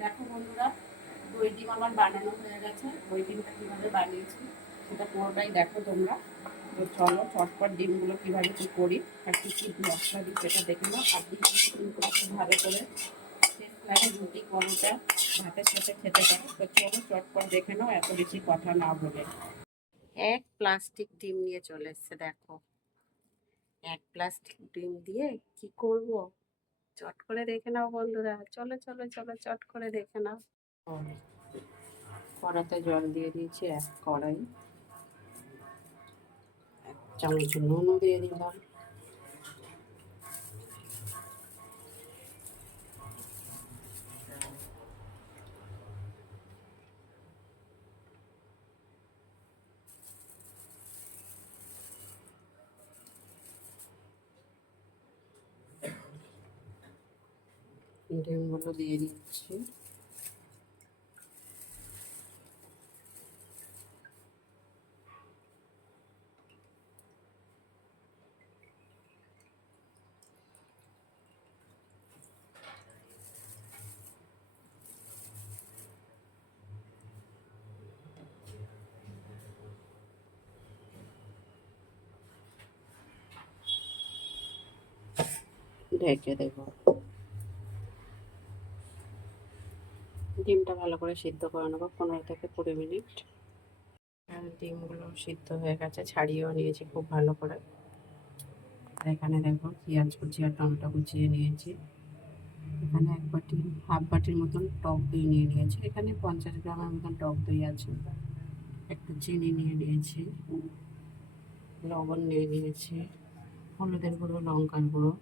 দেখো বন্ধুরা, দই ডিম আমার বানানো হয়ে গেছে। দই ডিমটা কীভাবে বানিয়েছি সেটা পুরোটাই দেখো তোমরা। তো চলো চটপট ডিমগুলো কীভাবে কী করি আর কী কী মশলা দিই সেটা দেখে নাও। আর ডিম কিন্তু খুব ভালো করে টেস্ট লাগে, রুটি পরোটা ভাতের সাথে খেতে পারো। তো চলো চটপট দেখে নাও, এত বেশি কথা না বলে। এক প্লাস্টিক ডিম নিয়ে চলে এসছে দেখো। এক প্লাস্টিক ডিম দিয়ে কি করব চট করে দেখে নাও বন্ধুরা। চলো চলো চলো চট করে দেখে নাও। কড়াতে জল দিয়ে দিয়েছি, এক কড়াই। এক চামচ নুনও দিয়ে দিলাম। ডিমগুলো দিয়ে দিচ্ছি। ঢেকে দেব। ডিমটা ভালো করে সিদ্ধ করে নেবো 15 থেকে 20 মিনিট। আর ডিমগুলো সিদ্ধ হয়ে গেছে, ছাড়িয়েও নিয়েছি খুব ভালো করে। আর এখানে দেখো পেঁয়াজ কুচি আর টমেটো কুচিয়ে নিয়েছি। এখানে হাফ বাটির মতন টক দই নিয়ে নিয়েছি। এখানে 50 গ্রামের মতন টক দই আছে। একটু চিনি নিয়ে নিয়েছি, লবণ নিয়ে নিয়েছি, হলুদের গুঁড়ো, লঙ্কার গুঁড়ো,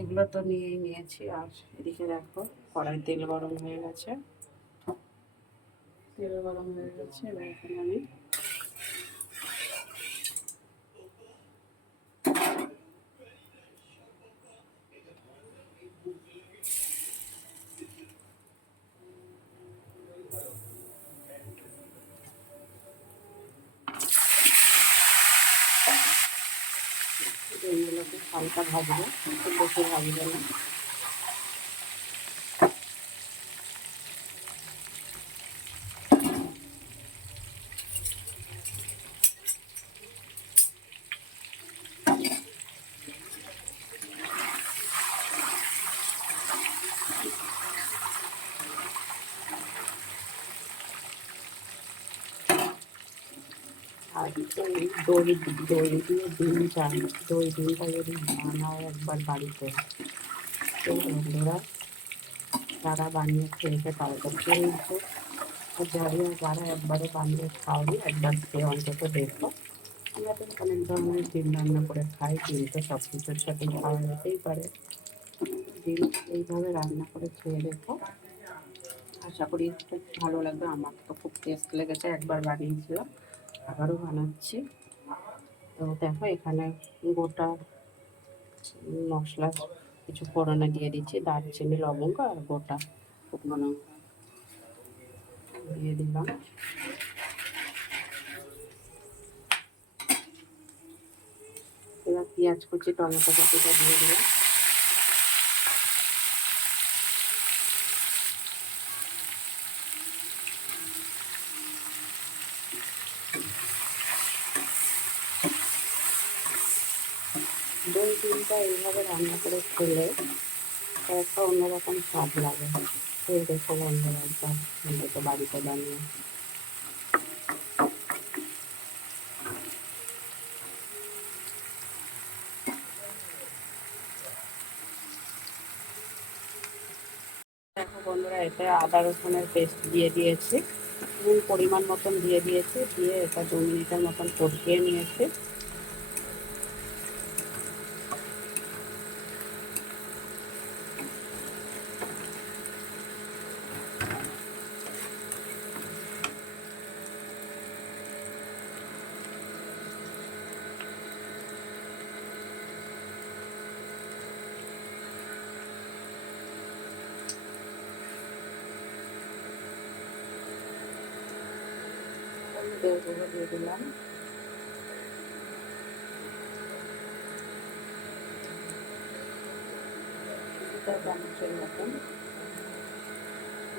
এগুলো তো নিয়েই নিয়েছি। আর এদিকে দেখো কড়াই তেল গরম হয়ে গেছে। এবার এখানে আমি ডিমগুলোকে হালকা ভাজবো, খুব বেশি ভাজবো না। আর দই দিয়ে ডিম চাই। দই ডিমটা যদি বানাও একবার বাড়িতে, তো বন্ধুরা যারা বানিয়ে খেয়েছে তারা তো খেয়েছে। আর যারা একবারে বানিয়ে খাওয়াবে একবার খেয়ে অন্তত দেখো। আমরা তো অনেক ধরনের ডিম রান্না করে খাই, ডিম তো সব কিছুর সাথেই খাওয়া যেতেই পারে। ডিম এইভাবে রান্না করে খেয়ে দেখো, আশা করি খুব ভালো লাগবে। আমার তো খুব টেস্ট লেগেছে, একবার বানিয়েছিলাম, আবারও বানাচ্ছি। তো দেখো এখানে গোটা মশলা কিছু ফোড়নে দিয়ে দিচ্ছি, দারচিনি, লবঙ্গ আর গোটা শুকনো লঙ্কা দিয়ে দিলাম। এবার পেঁয়াজ কুচি, টমেটো কুচিটা দিয়ে দিলাম। দই ডিমটা এইভাবে রান্না করে খেলে একটা অন্যরকম স্বাদ লাগে। খেয়ে দেখো বন্ধুরা একবার, অন্তত বাড়িতে বানিয়ে। দেখো বন্ধুরা, এতে আদা রসুনের পেস্ট দিয়ে দিয়েছি, পরিমাণ মতন দিয়ে দিয়েছি। দিয়ে এটা 2 মিনিটের মতন কষিয়ে নিয়েছি। তেলগুলো দিয়ে দিলাম। চামচের মতন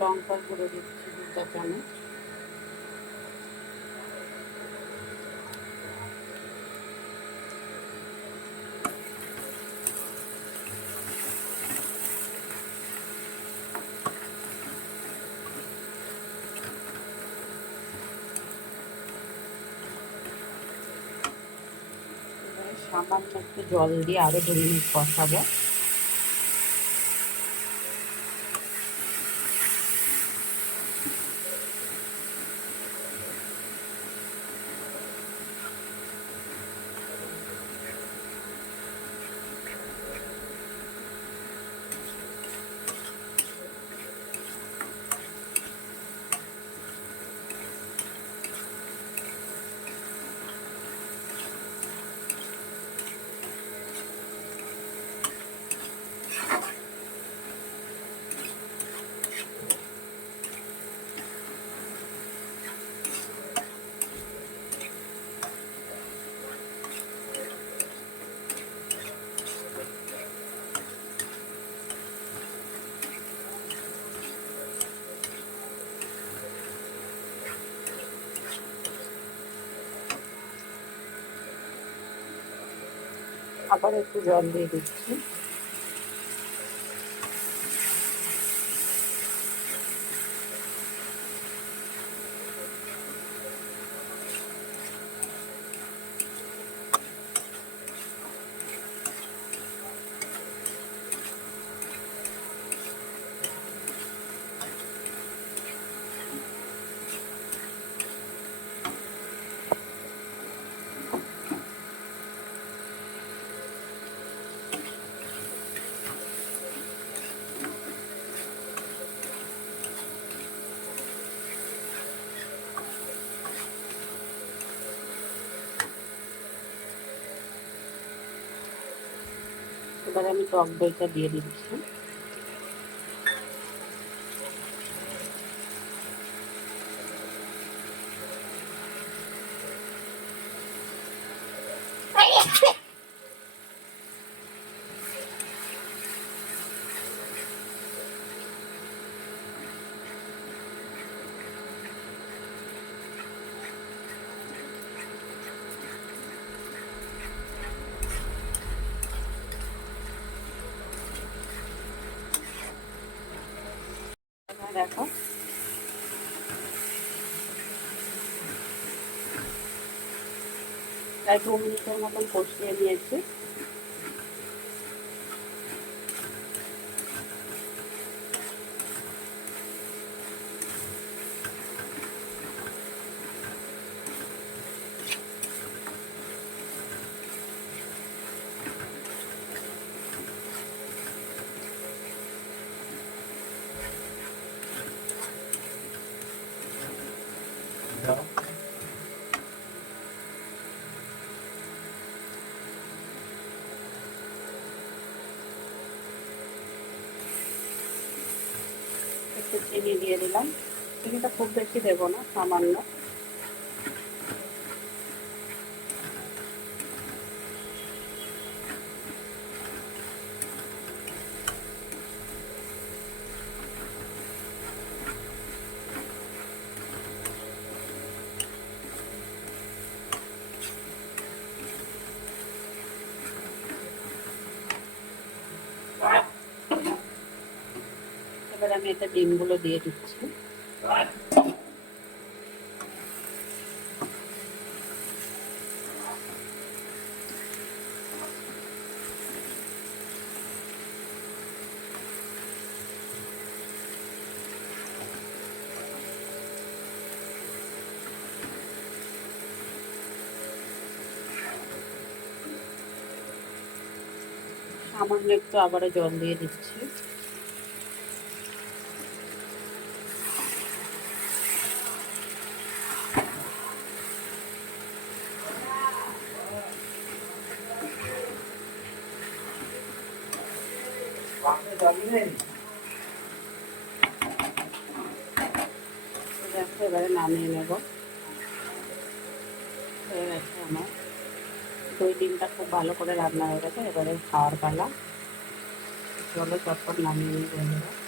লঙ্কার গুঁড়ো দিচ্ছি 2 চা চামচ। সামান্য একটু জল দিয়ে আরো 2 মিনিট কষাবো। আবার একটু জল দিয়ে দিচ্ছি। এবার আমি টক দইটা দিয়ে দিচ্ছি। দেখো প্রায় 2 মিনিটের মতন কষিয়ে নিয়েছি। একটু চিনি দিয়ে দিলাম। চিনিটা খুব বেশি দেবো না, সামান্য। এবার আমি এটা ডিমগুলো দিয়ে দিচ্ছি। সামান্য একটু আবারও জল দিয়ে দিচ্ছি। দেখো এবারে নামিয়ে নেব। হয়ে গেছে আমার দই ডিমটা খুব ভালো করে রান্না হয়ে গেছে। এবারে খাওয়ার পালা। চলো চটপট নামিয়ে নিই বন্ধুরা।